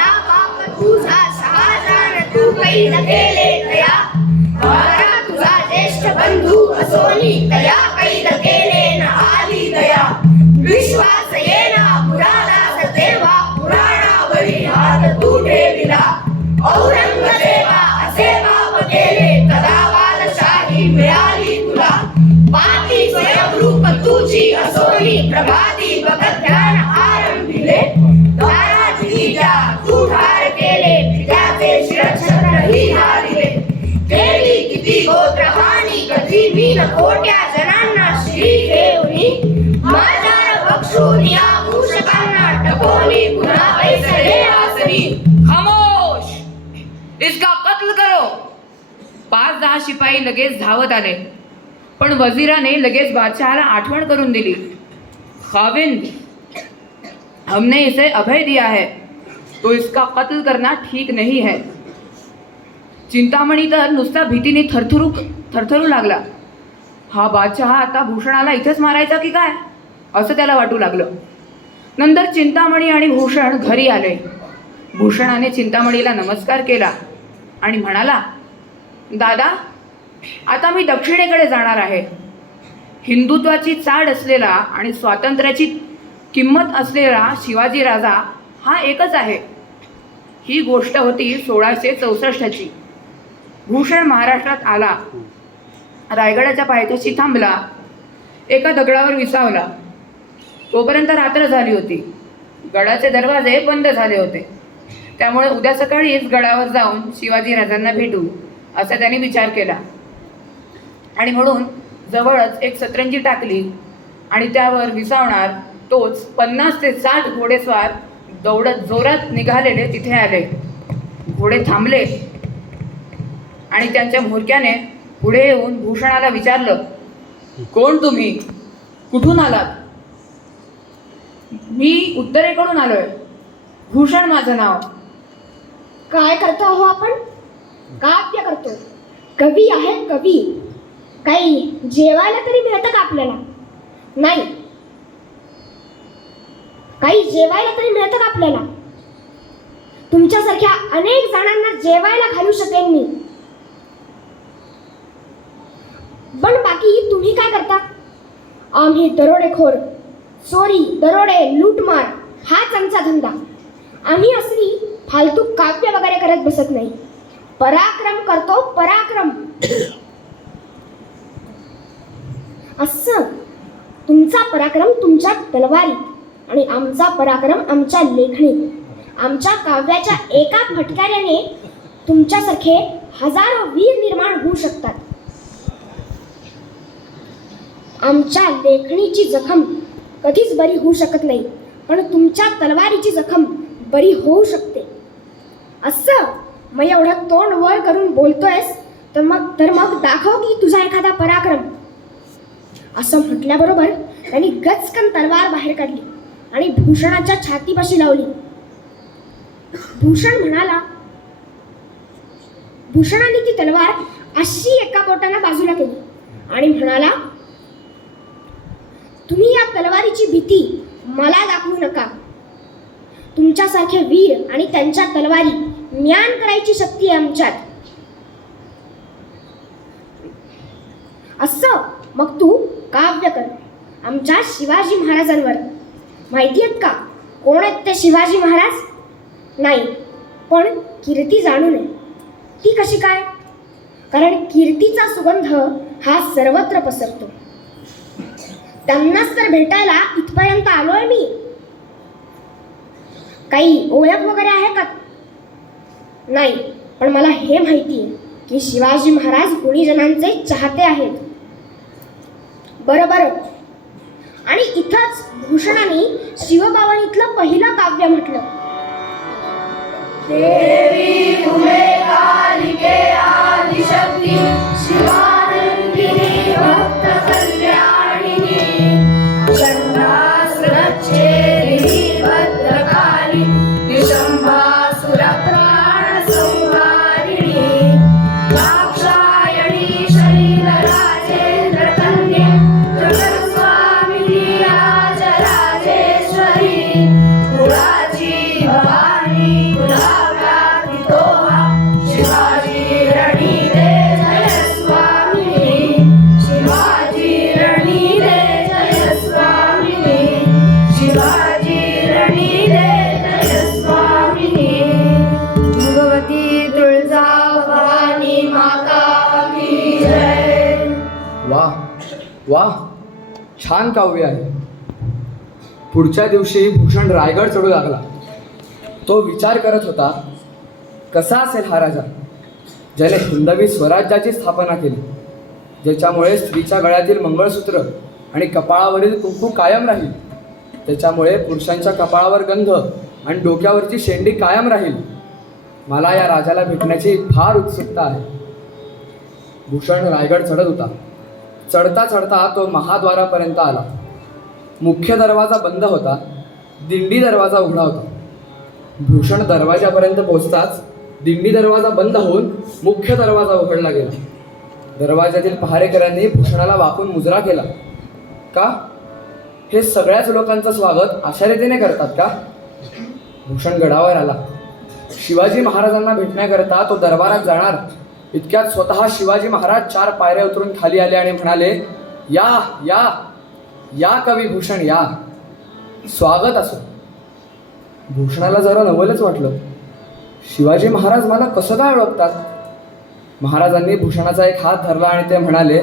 झाला बाप तुझा शहाजान तू कैद केले तया. बारा तुझा ज्येष्ठ बंधू असोनी तया. कैद केले न आली दया. विश्वास येना पुराणास तेव्हा पुराणावरी हात तू ठेविला. औरंगजेबा असे बाप केले तदा बालशाही मिळाली तुला. पापी स्वयंरूप तुझी असोनी प्रभाती बघत कधी मी खोट्या जनांना श्री देवनी. माझ्या बक्षून या मूषकांना टपोली पुन्हा बैसले आसनी. खामोश. इसका कत्ल करो. पाच दहा शिपाई लगेच धावत आले. पण वजीराने लगेच बादशहाला आठवण करून दिली. खाविंद हमने इसे अभय दिया है. तो इसका कत्ल करना ठीक नहीं है. चिंतामणी तर नुसता भीतीने थरथरू थरथरू लागला. हा बादशहा आता भूषणाला इथेच मारायचा की काय? असं त्याला वाटू लागलं. नंतर चिंतामणी आणि भूषण घरी आले. भूषणाने चिंतामणीला नमस्कार केला आणि म्हणाला दादा आता मी दक्षिणेकडे जाणार आहे. हिंदुत्वाची चाड असलेला आणि स्वातंत्र्याची किंमत असलेला शिवाजी राजा हा एकच आहे. ही गोष्ट होती सोळाशे चौसष्टची. भूषण महाराष्ट्रात आला. रायगडाच्या पायथ्याशी थांबला. एका दगडावर विसावला. तोपर्यंत रात्र झाली होती. गडाचे दरवाजे बंद झाले होते. त्यामुळे उद्या सकाळीच गडावर जाऊन शिवाजी राजांना भेटू असा त्याने विचार केला. आणि म्हणून जवळच एक सतरंजी टाकली आणि त्यावर विसावणार तोच पन्नास ते साठ घोडेस्वार दौडत जोरात निघालेले तिथे आले. घोडे थांबले आणि त्यांच्या म्होरक्याने पुढे येऊन भूषणाला विचारलं कोण तुम्ही? कुठून आलात? मी उत्तरेकडून आलोय. भूषण माझं नाव. काय करतो आहो आपण? काव्य करतो? कवी आहे कवी. काही जेवायला तरी मिळतं का आपल्याला? नाही. काही जेवायला तरी मिळतं का आपल्याला? तुमच्यासारख्या अनेक जणांना जेवायला घालू शकेन मी पण बाकी तुम्ही काय करता? आम्ही दरोडेखोर चोरी दरोडे लूटमार हाच आमचा धंदा. आम्ही असली फालतू काव्य वगैरे करत बसत नाही. पराक्रम करतो पराक्रम. असं. तुमचा पराक्रम तुमच्या तलवारीत आणि आमचा पराक्रम आमच्या लेखणीत. आमच्या काव्याच्या एका फटकाऱ्याने तुमच्यासारखे हजारो वीर निर्माण होऊ शकतात. आमच्या लेखणीची जखम कधीच बरी होऊ शकत नाही पण तुमच्या तलवारीची जखम बरी होऊ शकते. असं मग एवढं तोंड वर करून बोलतोयस तर मग तर मग दाखव की तुझा एखादा पराक्रम. असं म्हटल्याबरोबर त्यांनी गचकन तलवार बाहेर काढली आणि भूषणाच्या छातीपाशी लावली. भूषण म्हणाला भूषणाने ती तलवार अशी एका बोटानं बाजूला केली. आणि म्हणाला तुम्ही या तलवारीची भीती मला दाखवू नका. तुमच्यासारखे वीर आणि त्यांच्या तलवारी ज्ञान करायची शक्ती आहे आमच्यात. असं मग तू काव्य कर आमच्या शिवाजी महाराजांवर. माहिती आहेत का कोण आहेत ते शिवाजी महाराज? नाही पण कीर्ती जाणू नये. ती कशी काय? कारण कीर्तीचा सुगंध हा सर्वत्र पसरतो. त्यांनाच तर भेटायला इथपर्यंत आलोय मी. काही ओळख वगैरे आहे का? नाही पण मला हे माहिती आहे की शिवाजी महाराज गुणीजनांचे चाहते आहेत. बरं बरं. आणि इथंच भूषणाने शिवबावानीतलं पहिलं काव्य म्हटलं. वा वा छान काव्य आहे. पुढच्या दिवशी भूषण रायगड चढू लागला. तो विचार करत होता कसा असेल हा राजा? ज्याने हिंदवी स्वराज्याची स्थापना केली ज्याच्यामुळे स्त्रीच्या गळ्यातील मंगळसूत्र आणि कपाळावरील कुंकू कायम राहील त्याच्यामुळे पुरुषांच्या कपाळावर गंध आणि डोक्यावरची शेंडी कायम राहील. मला या राजाला भेटण्याची फार उत्सुकता आहे. भूषण रायगड चढत होता. चढता चढता तो महाद्वारापर्यंत आला. मुख्य दरवाजा बंद होता. दिंडी दरवाजा उघडा होता. भूषण दरवाजापर्यंत पोहोचताच दिंडी दरवाजा बंद होऊन मुख्य दरवाजा उघडला गेला. दरवाजातील पहारेकऱ्यांनी भूषणाला वाकून मुजरा केला. का? हे सगळ्याच लोकांचं स्वागत अशा रीतीने करतात का? भूषण गडावर आला. शिवाजी महाराजांना भेटण्याकरता तो दरबारात जाणार. इतक्यात स्वतः शिवाजी महाराज चार पायऱ्या उतरून खाली आले आणि म्हणाले या या या कवी भूषण या. स्वागत असो. भूषणाला जरा नवलच वाटलं. शिवाजी महाराज मला कसं काय ओळखतात? महाराजांनी भूषणाचा एक हात धरला आणि ते म्हणाले